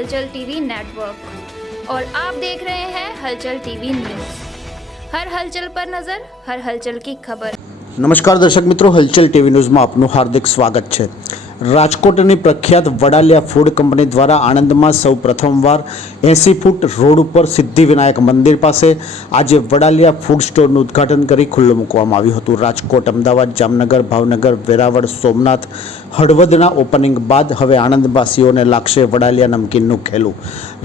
हलचल TV network और आप देख रहे हैं हलचल टीवी न्यूज़। हर हलचल पर नजर, हर हलचल की खबर। नमस्कार दर्शक मित्रों, हलचल टीवी न्यूज़ में आपનું हार्दिक स्वागत है। રાજકોટની પ્રખ્યાત વડાલિયા ફૂડ કંપની દ્વારા આણંદમાં સૌ પ્રથમવાર 80 ફૂટ રોડ ઉપર સિદ્ધિવિનાયક મંદિર પાસે આજે વડાલિયા ફૂડ સ્ટોરનું ઉદ્ઘાટન કરી ખુલ્લું મૂકવામાં આવ્યું હતું। રાજકોટ, અમદાવાદ, જામનગર, ભાવનગર, વેરાવળ, સોમનાથ, હળવદના ઓપનિંગ બાદ હવે આણંદવાસીઓને લાગશે વડાલિયા નમકીનનું ખેલું।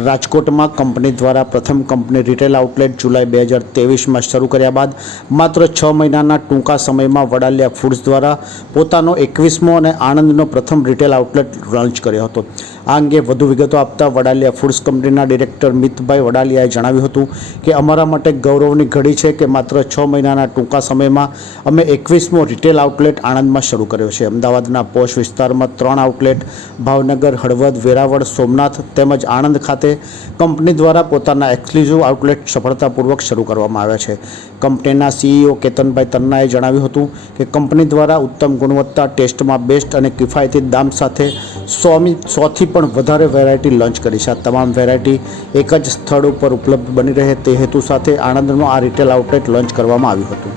રાજકોટમાં કંપની દ્વારા પ્રથમ કંપની રિટેલ આઉટલેટ જુલાઈ 2023માં શરૂ કર્યા બાદ માત્ર 6 મહિનાના ટૂંકા સમયમાં વડાલિયા ફૂડ્સ દ્વારા પોતાનો 21મો અને આણંદનો પ્રથમ રિટેલ આઉટલેટ લોન્ચ કર્યો હતો। આ અંગે વધુ વિગતો આપતા વડાલિયા ફૂડ્સ કંપનીના ડિરેક્ટર મિતભાઈ વડાલિયાએ જણાવ્યું હતું કે અમારા માટે ગૌરવની ઘડી છે કે માત્ર 6 મહિનાના ટૂંકા સમયમાં અમે 21મો રિટેલ આઉટલેટ આણંદમાં શરૂ કર્યો છે। અમદાવાદના પોશ વિસ્તારમાં 3 આઉટલેટ, ભાવનગર, હળવદ, વેરાવળ, સોમનાથ તેમજ આણંદ ખાતે કંપની દ્વારા પોતાના એક્સક્લુઝિવ આઉટલેટ સફળતાપૂર્વક શરૂ કરવામાં આવ્યા છે। કંપનીના સીઈઓ કેતનભાઈ તન્નાએ જણાવ્યું હતું કે કંપની દ્વારા ઉત્તમ ગુણવત્તા, ટેસ્ટમાં બેસ્ટ અને કિફાયતી દામ સાથે 100થી પણ વધારે વેરાયટી લોન્ચ કરી છે। આ તમામ વેરાયટી એક જ સ્થળ ઉપર ઉપલબ્ધ બની રહે તે હેતુ સાથે આણંદનો આ રિટેલ આઉટલેટ લોન્ચ કરવામાં આવ્યું હતું।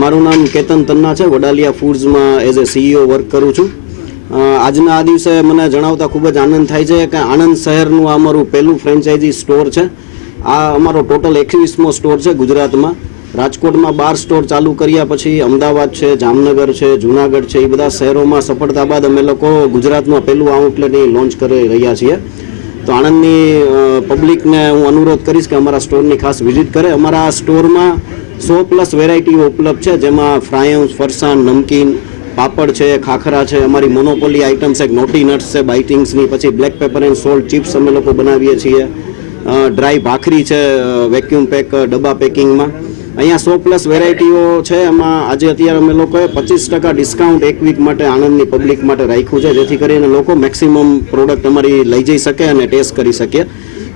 મારું નામ કેતન તન્ના છે। વડાલિયા ફૂડ્સમાં એઝ એ સીઈઓ વર્ક કરું છું। આજના આ દિવસે મને જણાવતા ખૂબ જ આનંદ થાય છે કે આણંદ શહેરનું આ અમારું પહેલું ફ્રેન્ચાઇઝી સ્ટોર છે। આ અમારો ટોટલ 21મો સ્ટોર છે ગુજરાતમાં। રાજકોટમાં 12 સ્ટોર ચાલુ કર્યા પછી અમદાવાદ છે, જામનગર છે, જુનાગઢ છે, એ બધા શહેરોમાં સફળતા બાદ અમે લોકો ગુજરાતમાં પહેલું આઉટલેટ લોન્ચ કરી રહ્યા છીએ। તો આણંદની પબ્લિકને હું અનુરોધ કરીશ કે અમારા સ્ટોરની ખાસ વિઝિટ કરે। અમારા આ સ્ટોરમાં 100+ વેરાયટીઓ ઉપલબ્ધ છે, જેમાં ફ્રાયમ્સ, ફરસાણ, નમકીન, પાપડ છે, ખાખરા છે, અમારી મોનોપોલી આઇટમ્સ એક નોટી નટ્સ છે બાઇટિંગ્સની, પછી black paper and salt chips અમે લોકો બનાવીએ છીએ, ડ્રાય ભાખરી છે વેક્યુમ પેક ડબ્બા પેકિંગમાં। અહીંયા 100+ વેરાયટીઓ છે। એમાં આજે અત્યારે અમે લોકોએ 25% ડિસ્કાઉન્ટ એક વીક માટે આણંદની પબ્લિક માટે રાખ્યું છે, જેથી કરીને લોકો મેક્સિમમ પ્રોડક્ટ અમારી લઈ જઈ શકે અને ટેસ્ટ કરી શકે।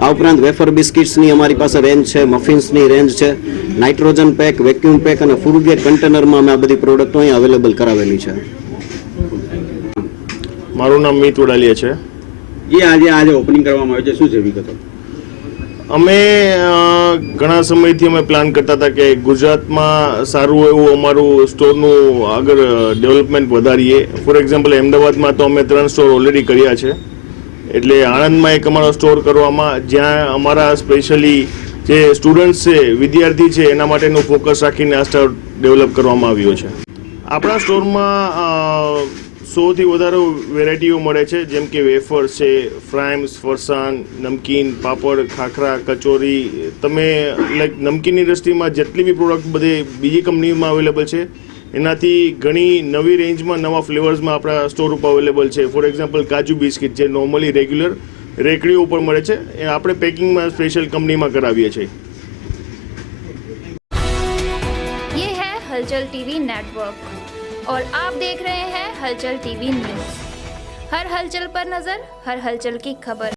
આ ઉપરાંત વેફર બિસ્કિટ્સની અમારી પાસે રેન્જ છે, મફિન્સની રેન્જ છે, નાઇટ્રોજન પેક, વેક્યુમ પેક અને ફૂડ ગ્રેડ કન્ટેનરમાં અમે આ બધી પ્રોડક્ટો અહીં અવેલેબલ કરાવેલી છે। મારું નામ મિત વડાલિયા છે। આજે ઓપનિંગ કરવામાં આવ્યું છે, શું છે વિગતો? અમે ઘણા સમયથી અમે પ્લાન કરતા હતા કે ગુજરાતમાં સારું એવું અમારું સ્ટોરનું આગળ ડેવલપમેન્ટ વધારીએ। ફોર એક્ઝામ્પલ અમદાવાદમાં તો અમે 3 સ્ટોર ઓલરેડી કર્યા છે, એટલે આણંદમાં એક અમારો સ્ટોર કરવામાં, જ્યાં અમારા સ્પેશિયલી જે સ્ટુડન્ટ્સ છે, વિદ્યાર્થી છે, એના માટેનું ફોકસ રાખીને આ સ્ટોર ડેવલપ કરવામાં આવ્યો છે। આપણા સ્ટોરમાં 100થી વધારે વેરાયટીઓ મળે છે, જેમ કે વેફર છે, ફ્રાયમ્સ, ફરસાણ, નમકીન, પાપડ, ખાખરા, કચોરી। તમે લાઈક નમકીનની ઇન્ડસ્ટ્રીમાં જેટલી બી પ્રોડક્ટ બધી બીજી કંપનીમાં અવેલેબલ છે, એનાથી ઘણી નવી રેન્જમાં, નવા ફ્લેવર્સમાં આપણા સ્ટોર ઉપર અવેલેબલ છે। ફોર એક્ઝામ્પલ કાજુ બિસ્કિટ જે નોર્મલી રેગ્યુલર રેકડીઓ ઉપર મળે છે, એ આપણે પેકિંગમાં સ્પેશિયલ કંપનીમાં કરાવીએ છીએ। ये है हलचल टीवी नेटवर्क और आप देख रहे हैं हलचल टीवी न्यूज़। हर हलचल पर नजर, हर हलचल की खबर।